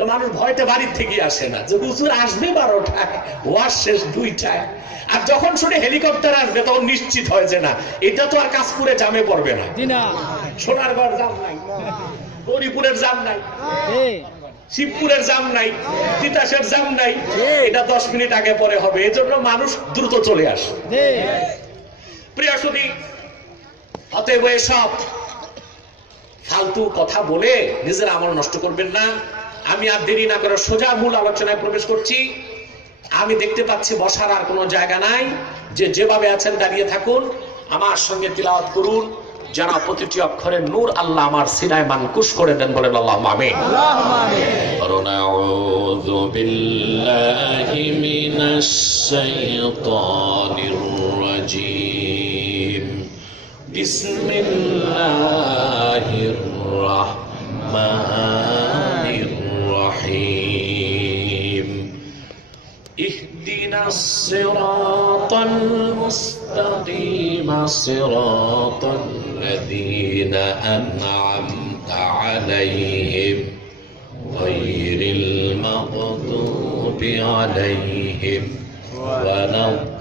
তো মানুষ ভয়তে বাড়ির থেকে আসে না যে হুজুর আসবে 12টায়, ওয়াজ শেষ 2টায়। আর যখন শুনে হেলিকপ্টার আসবে তখন নিশ্চিত হয়েছে না এটা তো আর কাশপুরে জামে পড়বে না, সোনারগড় জাম নাই, গৌরীপুরের জাম নাই, শিবপুরের জাম নাই, তিতাসের জাম নাই, এটা 10 মিনিট আগে পরে হবে। এই জন্য মানুষ দ্রুত চলে আসে। প্রিয় সুধী, অতএব এসব ফালতু কথা বলে নিজের আমল নষ্ট করবেন না। আমি আর দেরি না করে সোজা মূল আলোচনায় প্রবেশ করছি। আমি দেখতে পাচ্ছি বসার আর কোনো জায়গা নাই, যেভাবে আছেন দাঁড়িয়ে থাকুন, আমার সঙ্গে তিলাওয়াত করুন, যেন প্রতিটি অক্ষরের নূর আল্লাহ আমার সিনায় মানকুশ করে দেন। বলেন আল্লাহুম্মা আমিন। আউযু বিল্লাহি মিনাশ শাইতানির রাজীম। বিসমিল্লাহির রাহমানির রাহিম। ইহদিনাস সিরাতাল মুস্তাকিম সিরাতাল লাযীনা আন'আমতা আলাইহিম গায়রিল মাগদুবি আলাইহিম ওয়ালাদ-দাল্লিন।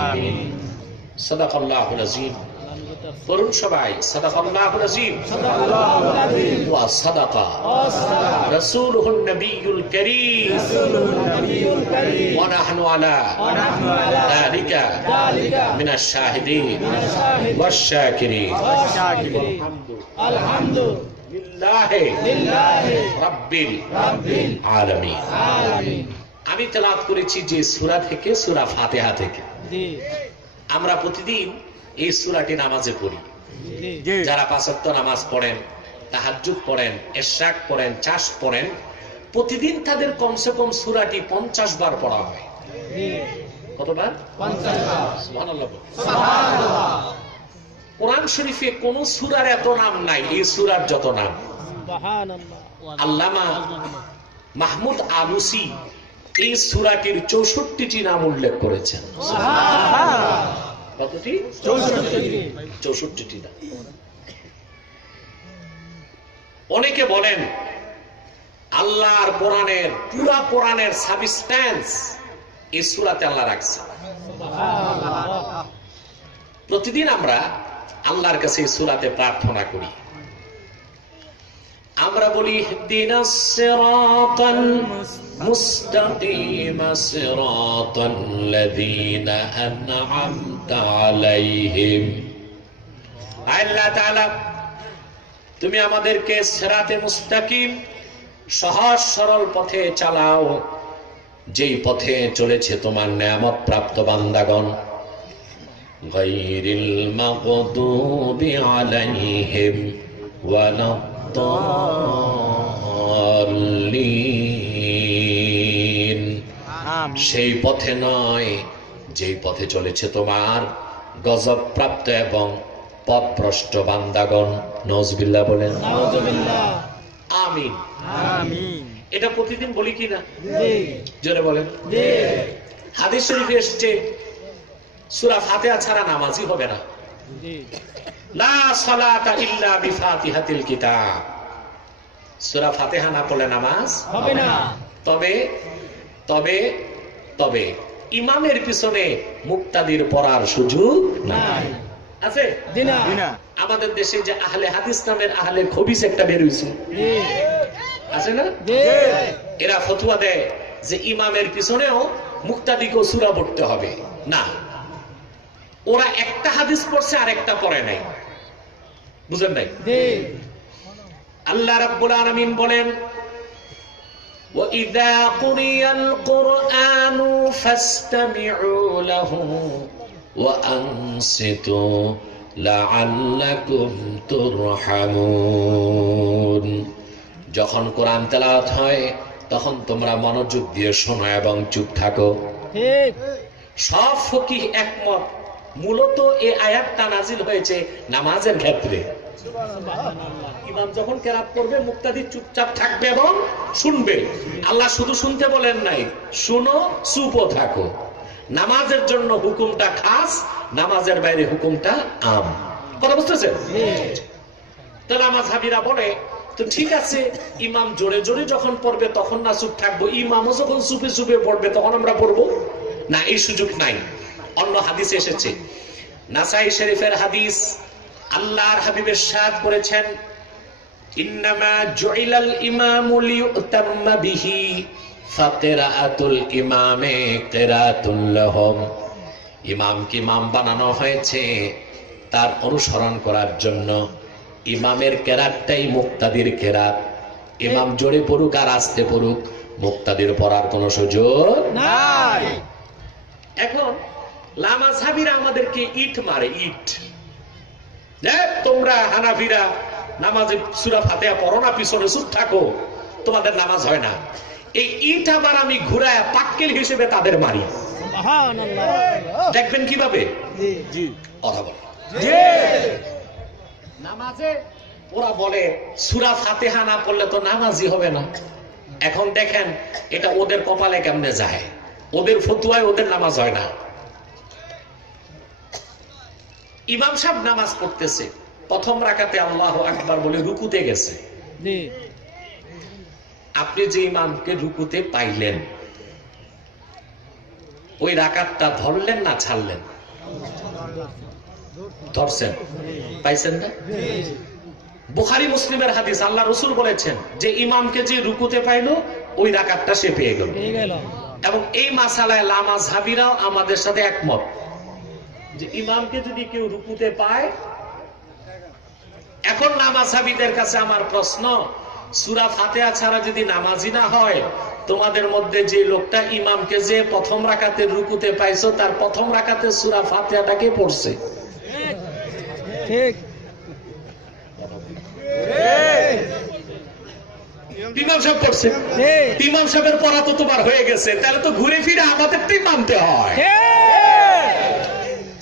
আমিন। সাদাকাল্লাহুল আযীম। বলুন সবাই, সাদাকাল্লাহুল আযীম ওয়া সাদাকা রাসূলুহুন নবিয়্যুল কারীম ওয়া নাহনু আলা যালিকা মিনাশ শাহিদিন ওয়াশ শাকিরিন। আলহামদুলিল্লাহি রাব্বিল আলামিন। আমি তেলাওয়াত করেছি যে সূরা থেকে, সূরা ফাতিহা থেকে। আমরা প্রতিদিন এই সূরাটি নামাজে পড়ি। যারা 5 ওয়াক্ত নামাজ পড়েন, তাহাজ্জুদ পড়েন, ইশরাক পড়েন, চাশ পড়েন, প্রতিদিন তাদের কমসে কম সূরাটি 50 বার পড়া হয়। কতবার? 50 বার। সুবহানাল্লাহ। সুবহানাল্লাহ। কোরআন শরীফে কোন সূরার এত নাম নাই এই সূরার যত নাম। সুবহানাল্লাহ। আল্লামা মাহমুদ আলুসি এই সূরাটির 64টি নাম উল্লেখ করেছেন। সুবহানাল্লাহ। কতটি? 64টি নাম। অনেকে বলেন আল্লাহর কোরআনের পুরা কোরআনের সাবস্টেন্স এই সূরাতে আল্লাহ রাখছে। প্রতিদিন আমরা আল্লাহর কাছে এই সূরাতে প্রার্থনা করি। আমরা বলি ইহদিনাস সিরাতাল মুস্তাকিম সিরাতাল লাযীনা আন'আমতা আলাইহিম। আল্লাহ তাআলা, তুমি আমাদেরকে সিরাতে মুস্তাকিম, সহজ সরল পথে চালাও, যেই পথে চলেছে তোমার নিয়ামত প্রাপ্ত বান্দাগণ। গায়রিল মাগদুবি আলাইহিম ওয়ালাদ-দাল্লিন। সেই পথে নয় যেই পথে চলেছে তোমার গজব প্রাপ্ত এবং পথভ্রষ্ট বান্দাগণ। নাউযুবিল্লাহ বলেন। নাউযুবিল্লাহ। আমিন। আমিন। এটা প্রতিদিন বলি কি না? জি। জোরে বলেন। জি। হাদিস শরীফে এসেছে সূরা ফাতিহা ছাড়া নামাজই হবে না। জি। লা সালাতা ইল্লা বিফাতিহাতিল কিতাব। সূরা ফাতিহা না পড়লে নামাজ হবে না। তবে তবে তবে ইমামের পিছনে মুক্তাদির পড়ার সুযোগ নাই। আছে? দিনা। আমাদের দেশে যে আহলে হাদিস নামের আহলে খবিস একটা বের হইছে, আছে না? এরা ফতোয়া দেয় যে ইমামের পিছনেও মুক্তাদিকেও সূরা পড়তে হবে না। ওরা একটা হাদিস পড়ছে আর একটা পড়ে নাই। বুঝেন নাই? আল্লাহ রাব্বুল আলামিন বলেন, وَإِذَا قُرِئَ الْقُرْآنُ فَاسْتَمِعُوا لَهُ وَأَنصِتُوا لَعَلَّكُمْ تُرْحَمُونَ। যখন কোরআন তেলাওয়াত হয় তখন তোমরা মনোযোগ দিয়ে শোনো এবং চুপ থাকো। ঠিক। সব ফকিহ একমত, মূলত এই আয়াতটা নাজিল হয়েছে নামাজের ক্ষেত্রে। ইমাম যখন কেরাত করবে মুক্তাদি চুপচাপ থাকবে এবং শুনবে। আল্লাহ শুধু শুনতে বলেন নাই, শুনো চুপও থাকো। নামাজের জন্য হুকুমটা খাস, নামাজের বাইরে হুকুমটা আম। কথা বুঝতেছেন? তাহলে মাযহাবীরা বলে তো ঠিক আছে, ইমাম জোরে জোরে যখন পড়বে তখন না চুপ থাকবো, ইমামও যখন চুপে চুপে পড়বে তখন আমরা পড়বো না, এই সুযোগ নাই। অন্য হাদিসে এসেছে, নাসাই শরীফের হাদিস, আল্লাহর হাবিব ইরশাদ করেছেন, ইন্নামা জুইলাল ইমামু লিয়ুতাম্মা বিহি ফাকিরাতুল ইমামে কিরাতুল লাহুম। ইমামকে ইমাম বানানো হয়েছে তার অনুসরণ করার জন্য, ইমামের কেরাতটাই মুক্তাদির কেরাত। ইমাম জোরে পড়ুক আর আস্তে পড়ুক, মুক্তাদির পড়ার কোনো সুযোগ নাই। এখন লামাযহাবীরা আমাদেরকে ইট মারে, ইট। তোমরা হানাফিরা নামাজে সূরা ফাতিহা পড়ো না, পিছনে চুপ থাকো, তোমাদের নামাজ হয় না। এই ইট আবার আমি ঘুরায় পাক্কেল হিসেবে তাদের মারি। দেখবেন কিভাবে? কথা বল। নামাজে ওরা বলে সূরা ফাতিহা না পড়লে তো নামাজই হবে না। এখন দেখেন এটা ওদের কপালে কেমনে যায়, ওদের ফতুয়ায় ওদের নামাজ হয় না। ইমাম সাহেব নামাজ পড়তেছে, প্রথম রাকাতে আল্লাহু আকবার বলে রুকুতে গেছে। আপনি যে ইমামকে রুকুতে পাইলেন, ওই রাকাতটা ধরলেন না ছাড়লেন? ধরছেন, পাইছেন না? বুখারী মুসলিমের হাদিস, আল্লাহ রাসূল বলেছেন যে ইমামকে যে রুকুতে পাইলো ওই রাকাতটা সে পেয়ে গেল। এবং এই মাসালায় লামাযহাবীরাও আমাদের সাথে একমত যে ইমামকে যদি কেউ রুকুতে পায়। এখন লামাযহাবীদের কাছে আমার প্রশ্ন, সূরা ফাতিহা ছাড়া যদি নামাজি না হয়, তোমাদের মধ্যে যে লোকটা ইমামকে যে প্রথম রাকাতে রুকুতে পাইছো তার প্রথম রাকাতে সূরা ফাতিহাটাকে পড়ছে? ঠিক। ইমাম সাহেব পড়ছে, ইমাম সাহেবের পড়া তো তোমার হয়ে গেছে, তাহলে তো ঘুরে ফিরে আমাদেরটাই মানতে হয়,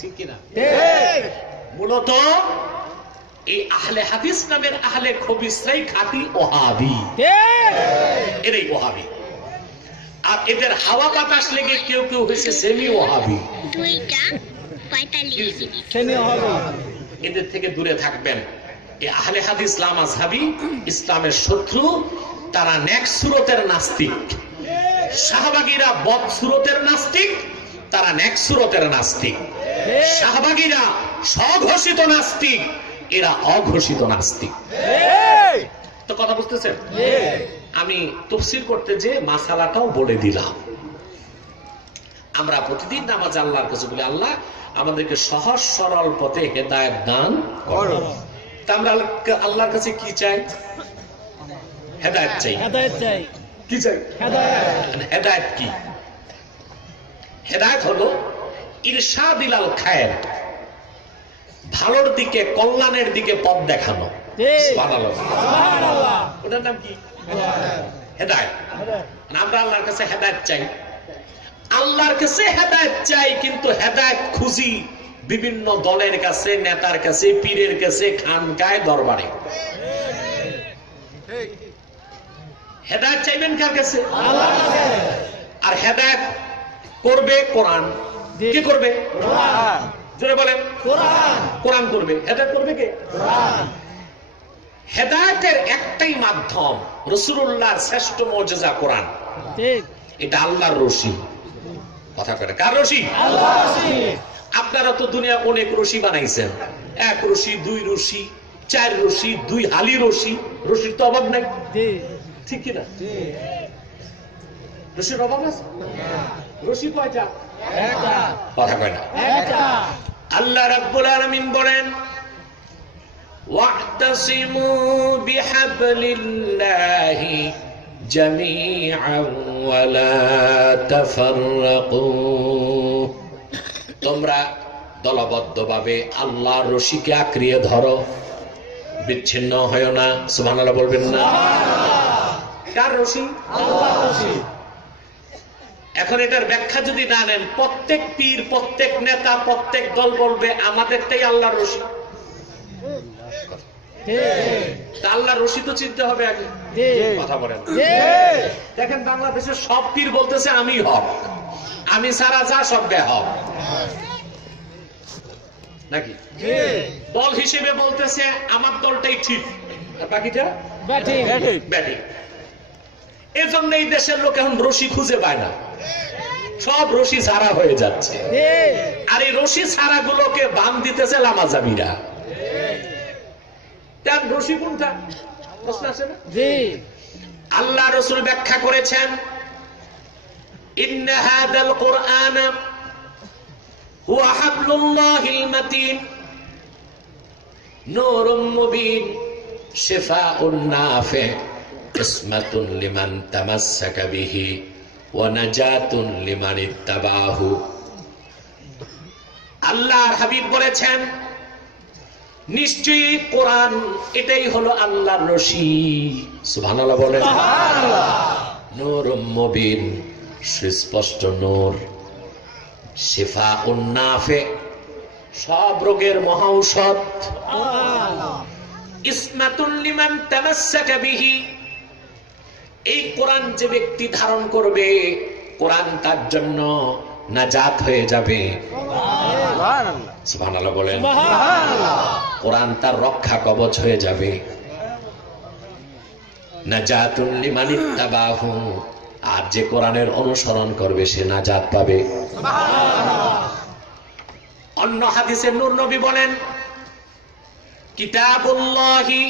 ঠিক কিনা? মূলত এই আহলে হাদিস নামের আহলে খবিসরাই খাঁটি ওহাবি, এরাই ওহাবি। আর এদের হাওয়া বাতাস লেগে কেউ কেউ হয়েছে সেমি ওহাবি। এদের থেকে দূরে থাকবেন। এই আহলে হাদিস লামাযহাবী ইসলামের শত্রু, তারা নেক সুরতের নাস্তিক। শাহবাগীরা বদ সুরতের নাস্তিক, তারা নেক সুরতের নাস্তিক। শাহবাগীরা স্বঘোষিত নাস্তিক, এরা অঘোষিত নাস্তিক। তো কথা বুঝতেছেন? আমি তাফসীর করতে যে মাসালাটাও বলে দিলাম। আমরা প্রতিদিন নামাজ আল্লাহর কাছে বলি, আল্লাহ আমাদেরকে সহজ সরল পথে হেদায়েত দান করো। তা আমরা আল্লাহর কাছে কি চাই? হেদায়েত চাই। হেদায়েত চাই। কি চাই? হেদায়েত। হেদায়েত কি? হেদায়েত হলো ইরশাদ ইলাল খায়র, ভালোর দিকে, কল্যাণের দিকে পথ দেখানো। সুবহানাল্লাহ। সুবহানাল্লাহ। ওটার নাম কি? হেদায়েত। আমরা আল্লাহর কাছে হেদায়েত চাই, আল্লাহর কাছে হেদায়েত চাই, কিন্তু হেদায়েত খুঁজি বিভিন্ন দলের কাছে, নেতার কাছে, পীরের কাছে, খানকায়, দরবারে। হেদায়েত চাইবেন কার কাছে? আল্লাহর কাছে। আর হেদায়েত করবে কোরআন। কি করবে? কোরআন। জোরে বলেন। কোরআন। কোরআন করবে। হেদায়েত করবে কে? কোরআন। হেদায়েতের একটাই মাধ্যম, রাসূলুল্লাহর শ্রেষ্ঠ মুজিজা কোরআন। ঠিক। এটা আল্লাহর রশি। কথা করে কার রশি? আল্লাহর রশি। আপনারা তো দুনিয়া অনেক রশি বানাইছেন, এক রশি, দুই রশি, চার রশি, দুই হালি রশি। রশির তো অভাব নাই, ঠিক কিনা? রশির অভাব আছে? রশি কয়টা? একটা। কথা কয় না? একটা। আল্লাহ রাব্বুল আলামিন বলেন, ওয়া'তাসিমু বিহাবলিল্লাহি জামিআন ওয়া লা তাফাররাকু। তোমরা দলবদ্ধভাবে আল্লাহর রশিকে আঁকড়িয়ে ধরো, বিচ্ছিন্ন হয় না। সুবহানাল্লাহ বলবেন না? কার রশি? আল্লাহর রশি। এখন এটার ব্যাখ্যা যদি না নেন, প্রত্যেক পীর, প্রত্যেক নেতা, প্রত্যেক দল বলবে আমাদেরটাই আল্লাহর রশি। আল্লাহর রশি তো চিনতে হবে আগে। কথা বলেন। দেখেন বাংলাদেশের সব পীর বলতেছে আমি হক, আমি সারা যা সব হক, নাকি? দল হিসেবে বলতেছে আমার দলটাই ঠিক, আর বাকিটা ব্যাটিং। এজন্য এই দেশের লোক এখন রশি খুঁজে পায় না, সব রশি ছাড়া হয়ে যাচ্ছে। আর এই রশি ছাড়া গুলোকে বান দিতেছে লামাজাবিরা। রশি কোনটা প্রশ্ন আছে না? আল্লাহ রাসূল ব্যাখ্যা করেছেন, ইন্না হাযাল কুরআন হুয়া হাবলুল্লাহিল মাতিন নূরুম মুবিন শিফাউন নাফি ইসমাতুন লিমান তামাসসাকা বিহি ওয়া নাজাতুন লিমান ইত্তাবাহু। আল্লাহর হাবিব বলেছেন, নিশ্চয়ই কোরআন এটাই হলো আল্লাহর রশি। সুবহানাল্লাহ বলেন। নূরুম মুবিন, সুস্পষ্ট নূর, শিফাউন নাফি, সব রোগের মহা ঔষধ, ইসমাতুন লিমান তামাসসাকা বিহি, এই কোরআন যে ব্যক্তি ধারণ করবে কোরআন তার জন্য নাজাত হয়ে যাবে। সুবহানাল্লাহ বলেন। কোরআন তার রক্ষা কবচ হয়ে যাবে। নাজাতুন লিমান ইত্তাবাহু, আর যে কোরআনের অনুসরণ করবে সে নাজাত পাবে। অন্য হাদিসে নূর নবী বলেন, কিতাবুল্লাহি